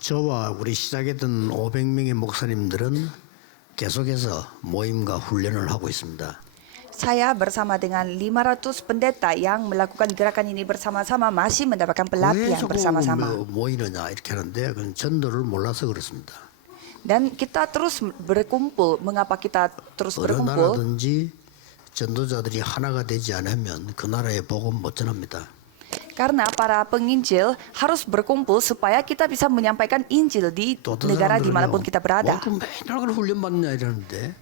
저와 우리 시작했던 500명의 목사님들은 계속해서 모임과 훈련을 하고 있습니다. Saya bersama dengan 500 pendeta yang melakukan gerakan ini bersama-sama masih mendapatkan 왜 pelatihan 자꾸 bersama-sama. 모이느냐 이렇게 하는데 그건 전도를 몰라서 그렇습니다. Dan kita terus berkumpul. Mengapa kita terus 어느 berkumpul? 나라든지 전도자들이 하나가 되지 않으면 그 나라의 복음 못 전합니다. Karena para penginjil harus berkumpul supaya kita bisa menyampaikan Injil di 또 어떤 negara dimanapun 사람들은요, kita berada. 그 맨날 그걸 훈련받냐 이러는데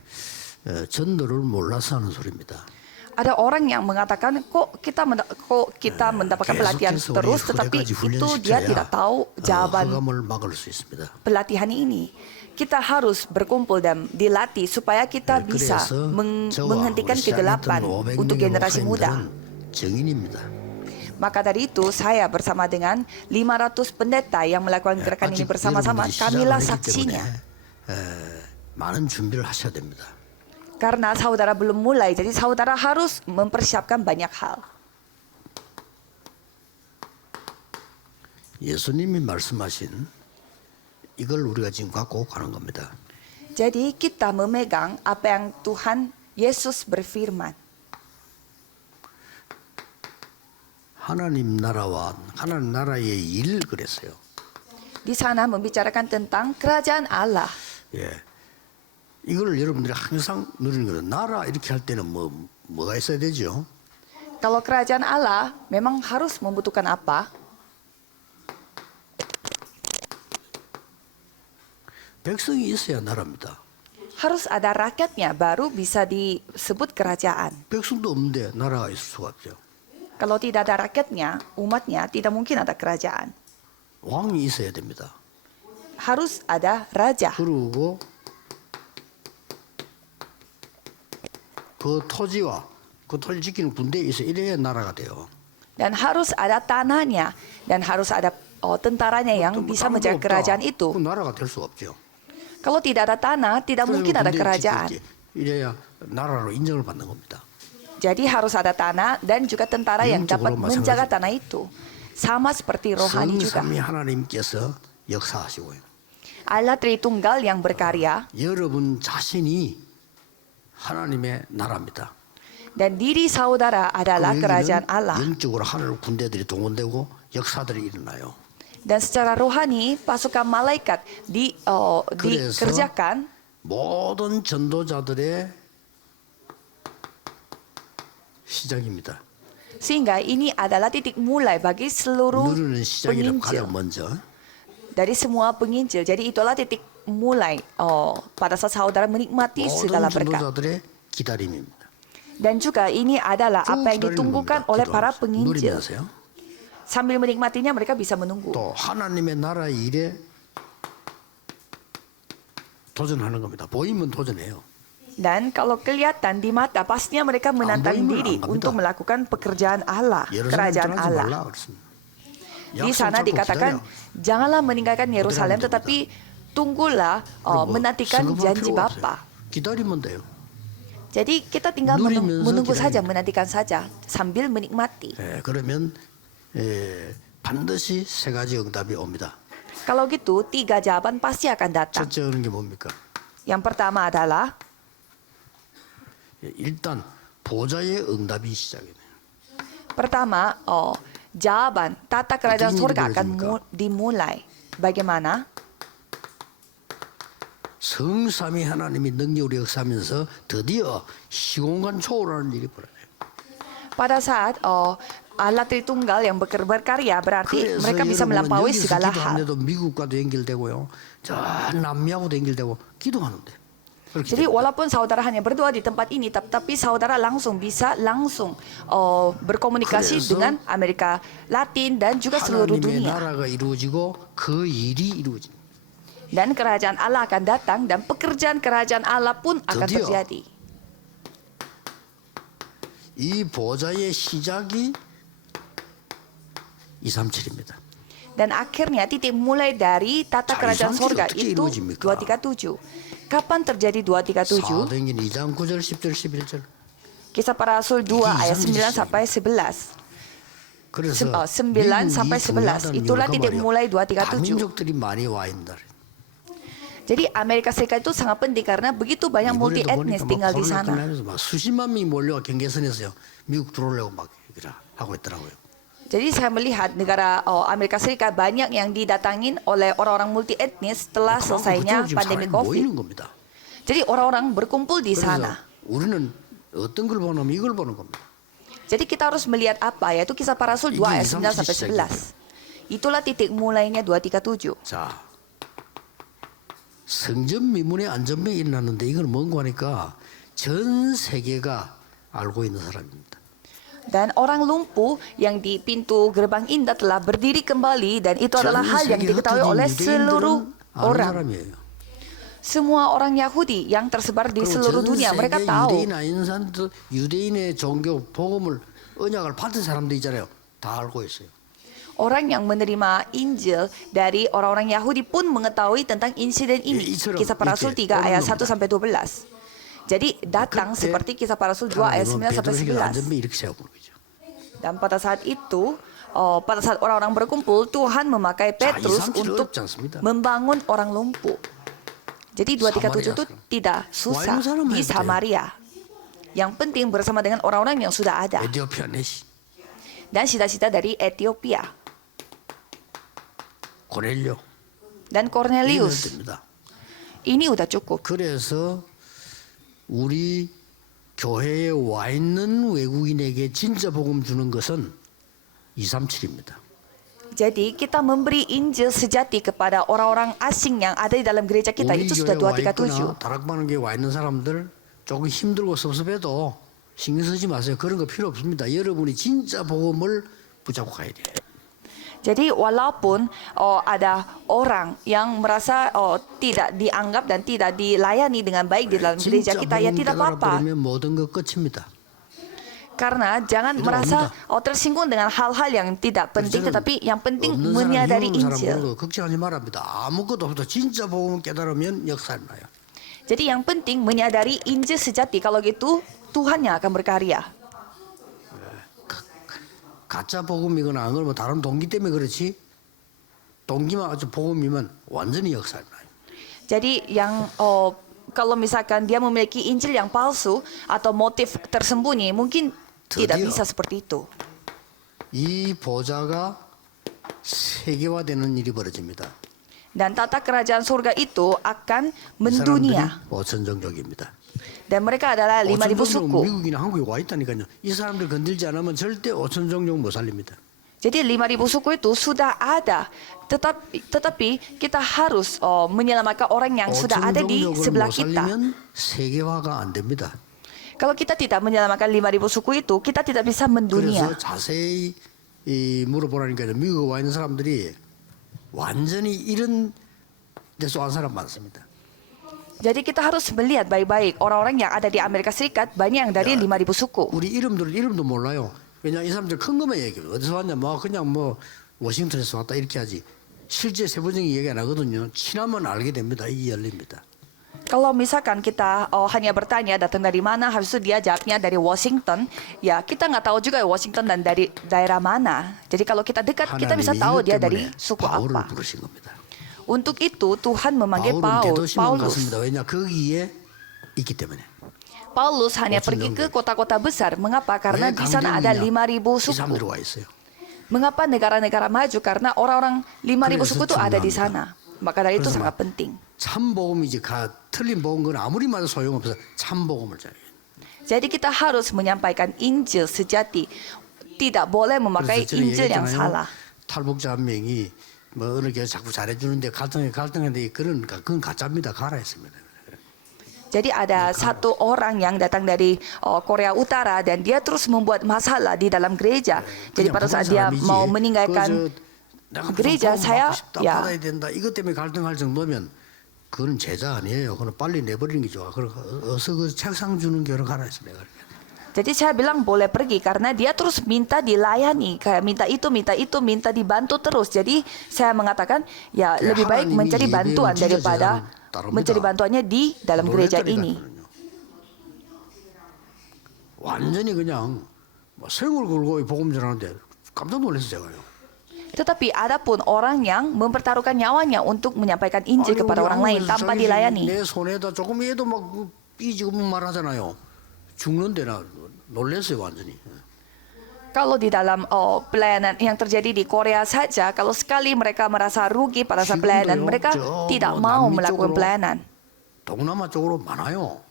전도를 몰라서 하는 소리입니다. Ada orang yang mengatakan kok kita mendapatkan pelatihan 계속해서 terus, 우리 tetapi 후대까지 itu dia 훈련시켜야 tidak tahu jawaban 흑암을 막을 수 있습니다. pelatihan ini. Kita harus berkumpul dan dilatih supaya kita bisa 그래서 저와 menghentikan 우리 kegelapan 시작했던 untuk 500명의 generasi muda. 목사님들은 증인입니다. Maka dari itu saya bersama dengan 500 pendeta yang melakukan gerakan ini 아직 bersama-sama, 여러분들이 kamilah 시작을 했기 saksinya. 때문에 많은 준비를 하셔야 됩니다. Karena saudara belum mulai, jadi saudara harus mempersiapkan banyak hal. 예수님이 말씀하신 이걸 우리가 지금 갖고 가는 겁니다. Jadi kita memegang apa yang Tuhan Yesus berfirman. 하나님 나라와 하나님 나라의 일 그랬어요. Di sana membicarakan tentang kerajaan Allah. 예, 이걸 여러분들이 항상 누리는 거예요. 나라 이렇게 할 때는 뭐가 있어야 되죠? Kalau kerajaan Allah memang harus membutuhkan apa? 백성이 있어야 나라입니다. Harus ada rakyatnya baru bisa disebut kerajaan. 백성도 없는데 나라가 있을 수가 없죠. Kalau tidak ada rakyatnya, umatnya, tidak mungkin ada kerajaan. 왕이 있어야 됩니다. Harus ada raja. 그리고 그 토지와 그 토지 지키는 군대에 있어 이래야 나라가 돼요. Dan harus ada tanahnya. Dan harus ada tentaranya yang bisa menjaga kerajaan 그 itu. 나라가 될 수가 없죠. Kalau tidak ada tanah, tidak mungkin ada kerajaan. 이래야 나라로 인정을 받는 겁니다. Jadi harus ada tanah dan juga tentara yang dapat 영적으로 menjaga 마찬가지. tanah itu. Sama seperti rohani juga. 성삼위 하나님께서 역사하시고요. Allah Tritunggal yang berkarya 여러분 자신이 하나님의 나라입니다. dan diri saudara adalah kerajaan Allah. 영적으로 하늘 군대들이 동원되고 역사들이 일어나요. Dan secara rohani pasukan malaikat dikerjakan 모든 전도자들의 시작입니다. sehingga ini adalah titik mulai bagi seluruh 누르는 시작이라고 penginjil 가장 먼저 dari semua penginjil. Jadi itulah titik mulai pada saat saudara menikmati segala 모든 berkat. 전도자들의 기다림입니다. Dan juga ini adalah 쭉 apa yang 기다리는 ditunggukan 겁니다. oleh para 기도하면서. penginjil. 누리면서요. Sambil menikmatinya mereka bisa menunggu. 또 하나님의 나라의 일에 도전하는 겁니다. 보이면 도전해요. Dan kalau kelihatan di mata, pastinya mereka menantang 보이면 diri 안 갑니다. untuk melakukan pekerjaan Allah, 예루살렘 kerajaan 떠나지 Allah. 말라 그랬습니다. Di sana dikatakan, janganlah meninggalkan Yerusalem, tetapi tunggulah menantikan janji Bapa. 기다리면 돼요. Jadi kita tinggal 누리면서 menunggu saja, 기다립니다. menantikan saja, sambil menikmati. 그러면 반드시 세 가지 응답이 옵니다. Kalau gitu, 3 jawaban pasti akan datang. 첫째 오는 게 뭡니까? Yang pertama adalah, 일단 보좌의 응답이 시작이에요. pertama, jawaban tata kerajaan 어떻게 surga akan 이루어집니까? dimulai. Bagaimana? 성삼위 하나님이 능력으로 역사하면서 드디어 시공간 초월하는 일이 벌어져요. Pada saat Allah Tritunggal yang berkarya berarti 그래서 mereka bisa 여러분은 melampaui 여기서 segala hal. 기도하는데도 미국과도 연결되고요. 저 남미하고도 연결되고 기도하는데. 그렇게 Jadi 됩니다. walaupun saudara hanya berdoa di tempat ini, tapi saudara bisa langsung berkomunikasi 그래서 dengan Amerika Latin dan juga seluruh 하나님의 dunia. 나라가 이루어지고 그 일이 이루어집니다. Dan kerajaan Allah akan datang dan pekerjaan kerajaan Allah pun akan 드디어 terjadi. 이 보좌의 시작이 237입니다. Dan akhirnya titik mulai dari tata 자, kerajaan 237 surga 어떻게 itu 이루어집니까? 237. Kapan terjadi 237? 사도행전 2장 9절 10절 11절. Kisah para Rasul 2 ayat 9 sampai 11. 그래서 9 sampai 11. Itulah titik mulai 237. 다민족들이 많이 와 있다. Jadi Amerika Serikat itu sangat penting karena begitu banyak multi etnis tinggal di sana. 막 수십만 명이 몰려와 경계선에서요. 미국 들어오려고 막 하고 있더라고요. Jadi saya melihat negara Amerika Serikat banyak yang didatangin oleh orang-orang multi etnis setelah selesainya pandemi COVID. 모이는 겁니다. Jadi orang-orang berkumpul di 그래서 sana. 우리는 어떤 걸 보냐면 이걸 보는 겁니다. Jadi kita harus melihat apa, yaitu Kisah Para Rasul 2 ayat 9 sampai 11. Itulah titik mulainya 237. 자, 성전 미문의 안전병이 일어났는데 이걸 뭔고 하니까 전 세계가 알고 있는 사람입니다. Dan orang lumpuh yang di pintu gerbang indah telah berdiri kembali dan itu adalah hal yang diketahui oleh seluruh orang. 사람이에요. Semua orang Yahudi yang tersebar di seluruh dunia, mereka tahu. 유대인 아닌 사람도 유대인의 종교 복음을 언약을 받은 사람도 있잖아요. 다 알고 있어요. Orang yang menerima Injil dari orang-orang Yahudi pun mengetahui tentang insiden ini. Kisah Para Rasul 3 ayat 1 sampai 12. Jadi datang seperti Kisah Para Rasul 2 ayat 9 sampai 11. Dan pada saat itu, pada saat orang-orang berkumpul, Tuhan memakai Petrus untuk membangun orang lumpuh. Jadi 237 itu tidak susah di Samaria. Yang penting bersama dengan orang-orang yang sudah ada. Dan cita-cita dari Ethiopia. Dan Cornelius. Ini udah cukup. 그래서 우리 교회에 와 있는 외국인에게 진짜 복음 주는 것은 237입니다. Jadi kita memberi Injil sejati kepada orang-orang asing yang ada di dalam gereja kita itu sudah 237. 다락방에 와 있는 사람들 조금 힘들고 섭섭해도 신경 쓰지 마세요. 그런 거 필요 없습니다. 여러분이 진짜 복음을 붙잡고 가야 돼요. Jadi walaupun ada orang yang merasa tidak dianggap dan tidak dilayani dengan baik di dalam gereja kita, ya tidak apa-apa. 모든 것 끝입니다. Karena jangan merasa tersinggung dengan hal-hal yang tidak penting, tetapi yang penting menyadari Injil. 걱정하지 말랍니다. 아무것도 없어도 진짜 복음 깨달으면 역사 나요. Jadi yang penting menyadari Injil sejati. Kalau gitu Tuhan yang akan berkarya. 가짜 복음이거나 안 그러면 다른 동기 때문에 그렇지. 동기만 아주 복음이면 완전히 역사 나요. Jadi yang kalau misalkan dia memiliki Injil yang palsu atau motif tersembunyi, mungkin tidak bisa seperti itu. 이 보좌가 세계화되는 일이 벌어집니다. Dan tata kerajaan surga itu akan mendunia. 5천 종족입니다. Dan mereka adalah 5,000 suku. 미국이나 한국에 와 있다니까요. 이 사람들 건들지 않으면 절대 5천 종족 못 살립니다. Jadi 5,000 suku itu sudah ada, tetapi kita harus menyelamatkan orang yang sudah ada di sebelah kita. 세계화가 안 됩니다. Kalau kita tidak menyelamatkan 5,000 suku itu, kita tidak bisa mendunia. 그래서 자세히 물어보라니까요. 미국에 와 있는 사람들이 완전히 이런 데서 온 사람 많습니다. Jadi kita harus melihat baik-baik orang-orang yang ada di Amerika Serikat banyak yang dari 5,000 suku. 우리 이름도 몰라요. 그냥 이 사람들 큰 것만 얘기해요. 어디서 왔냐? 뭐 그냥 뭐 워싱턴에서 왔다 이렇게 하지. 실제 세부적인 얘기 안 하거든요. 친하면 알게 됩니다. 이 열립니다. Kalau misalkan kita hanya bertanya datang dari mana, habis itu dia jawabnya dari Washington, ya kita nggak tahu juga Washington dan dari daerah mana. Jadi kalau kita dekat, kita bisa tahu dia dari suku apa. Untuk itu Tuhan memanggil Paulus. Paulus hanya pergi ke kota-kota besar. Mengapa? Karena di sana ada 5,000 suku. Mengapa negara-negara maju? Karena orang-orang 5,000 suku itu ada di sana. Maka dari itu sangat penting. 참복음이지 틀린 복음은 아무리 말해도 소용없어. 참복음을 전해. Jadi kita harus menyampaikan Injil sejati. Tidak boleh memakai Injil yang salah. 탈북자 한 명이 뭐 어느 교회 자꾸 잘해주는데 갈등했는데 그건 가짜입니다. 가라 했습니다. Jadi ada satu orang yang datang dari Korea Utara dan dia terus membuat masalah di dalam gereja. Jadi pada saat dia mau meninggalkan gereja, saya ya. 이것 때문에 갈등할 정도면 그건 제자 아니에요. 그건 빨리 내버리는 게 좋아. 그럼 어서 그 책상 주는 교회로 가라 했습니다. Jadi saya bilang boleh pergi karena dia terus minta dilayani, kayak minta itu, minta dibantu terus. Jadi saya mengatakan ya lebih baik mencari bantuan daripada mencari bantuannya di dalam gereja ini. 완전히 그냥 생을 걸고 복음 전하는데 깜짝 놀랐어요, 제가요. Tetapi ada pun orang yang mempertaruhkan nyawanya untuk menyampaikan Injil 아니, kepada 우리 orang lain 한국에서 tanpa 자기 dilayani. 내 손에다 조금이라도 막 삐지고 말하잖아요. 죽는데 나 놀랐어요, 완전히. Kalau di dalam pelayanan yang terjadi di Korea saja, kalau sekali mereka merasa rugi pada saat pelayanan, mereka tidak mau melakukan pelayanan. 동남아 쪽으로 많아요.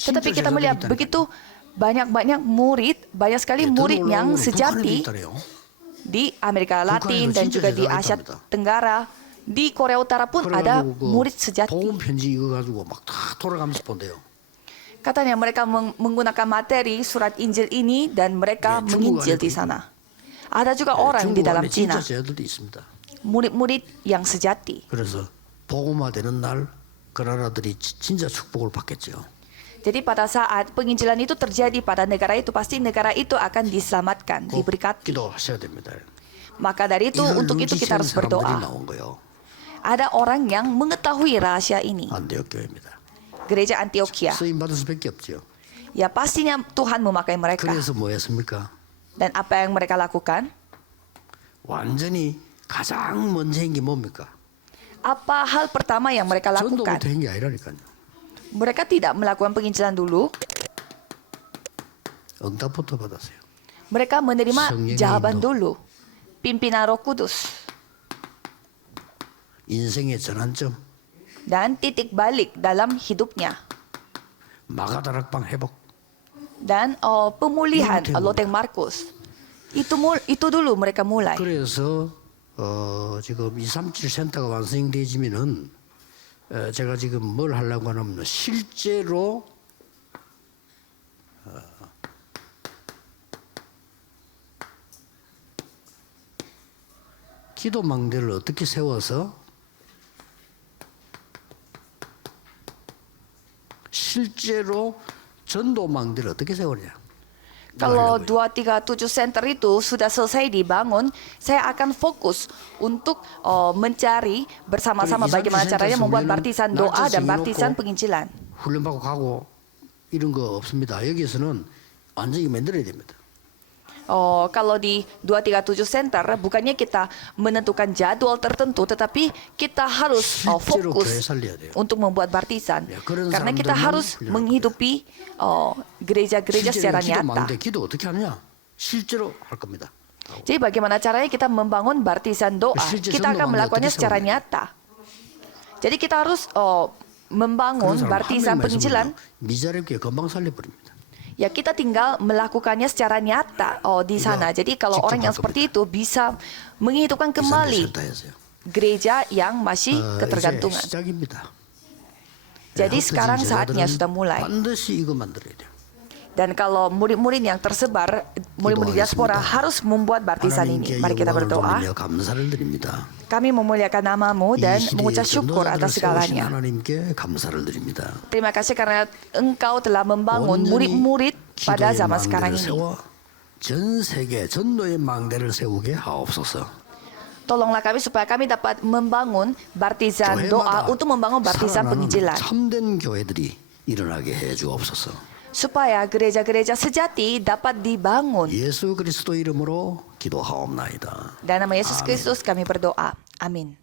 Tetapi kita melihat begitu banyak murid, banyak sekali murid yang sejati di Amerika Latin dan juga di Asia Tenggara, di Korea Utara pun ada murid sejati. 복음 편지 이거 가지고 막 다 돌아가면서 본대요. Katanya mereka menggunakan materi surat Injil ini dan mereka menginjil di sana. Ada juga orang di dalam Cina, 제자들도 있습니다. murid-murid yang sejati. 그래서 복음화되는 날 그 나라들이 진짜 축복을 받겠죠. Jadi pada saat penginjilan itu terjadi pada negara itu, pasti negara itu akan diselamatkan, 꼭 diberkati. 기도하셔야 됩니다. Maka dari itu, 이걸 untuk itu kita 눈치채는 harus 사람들이 berdoa. 나온 거예요. Ada orang yang mengetahui rahasia ini. 안디옥 교회입니다. Gereja Antioquia. 쓰임 받을 수밖에 없죠. Ya pastinya Tuhan memakai mereka. 그래서 뭐 했습니까? Dan apa yang mereka lakukan? 완전히 가장 먼저 한 게 뭡니까? Apa hal pertama yang mereka lakukan? 전도부터 한 게 아니라니까요. Mereka tidak melakukan penginjilan dulu. 응답부터 받았어요. Mereka menerima 성령의 jawaban 인도. dulu. Pimpinan Roh Kudus. 인생의 전환점, Dan titik balik dalam hidupnya. 마가다락방 회복. Dan pemulihan Yang Loteng Markus. Itu dulu mereka mulai. 그래서 지금 237 센터가 완성되지면은 제가 지금 뭘 하려고 하냐면 실제로 기도망대를 어떻게 세워서 실제로 전도망대를 어떻게 세우냐. Kalau 237 Center itu sudah selesai dibangun, saya akan fokus untuk mencari bersama-sama bagaimana caranya membuat baptisan doa dan baptisan penginjilan. 훈련받고 가고 이런 거 없습니다. 여기서는 완전히 만들어야 됩니다. Kalau di 237 Center, bukannya kita menentukan jadwal tertentu, tetapi kita harus 실제로 교회 fokus 살려야 돼요. untuk membuat baptisan. Ya, 그런 Karena kita 사람들만 harus 훈련을 menghidupi gereja-gereja secara 기도 nyata. 망대 기도 어떻게 하느냐? 실제로 할 겁니다. Jadi bagaimana caranya kita membangun baptisan doa? 실제 Kita akan 전도망대 melakukannya 어떻게 secara 세우냐? nyata. Jadi kita harus membangun 그런 사람 한 baptisan 명만 penginjilan. 있으면 미자립게 금방 살려버립니다. Ya kita tinggal melakukannya secara nyata di sana. Jadi kalau 직접 orang yang 할 seperti itu bisa menghidupkan kembali 센터에서요. gereja yang masih 이제 ketergantungan. 시작입니다. Jadi 흩어진 sekarang saatnya 제자들은 sudah mulai. 반드시 이거 만들어야 돼요. Dan kalau murid-murid yang tersebar, murid-murid diaspora harus membuat baptisan ini. 하나님께 Mari kita 영광을 berdoa. 돌리며 감사를 드립니다. Kami memuliakan namamu 이 dan 시대에 mengucap syukur 전도자들을 atas 세우신 segalanya. 하나님께 감사를 드립니다. Terima kasih karena Engkau telah membangun murid-murid pada 기도의 zaman sekarang 망대를 ini. 세워 전 세계 전도의 망대를 세우게 하옵소서. Tolonglah kami supaya kami dapat membangun baptisan doa untuk membangun baptisan 살아나는 penginjilan. 참된 교회들이 일어나게 해 주옵소서. Supaya gereja-gereja sejati dapat dibangun. 예수 그리스도 이름으로 기도하옵나이다. Dan nama Yesus Kristus kami berdoa. Amin.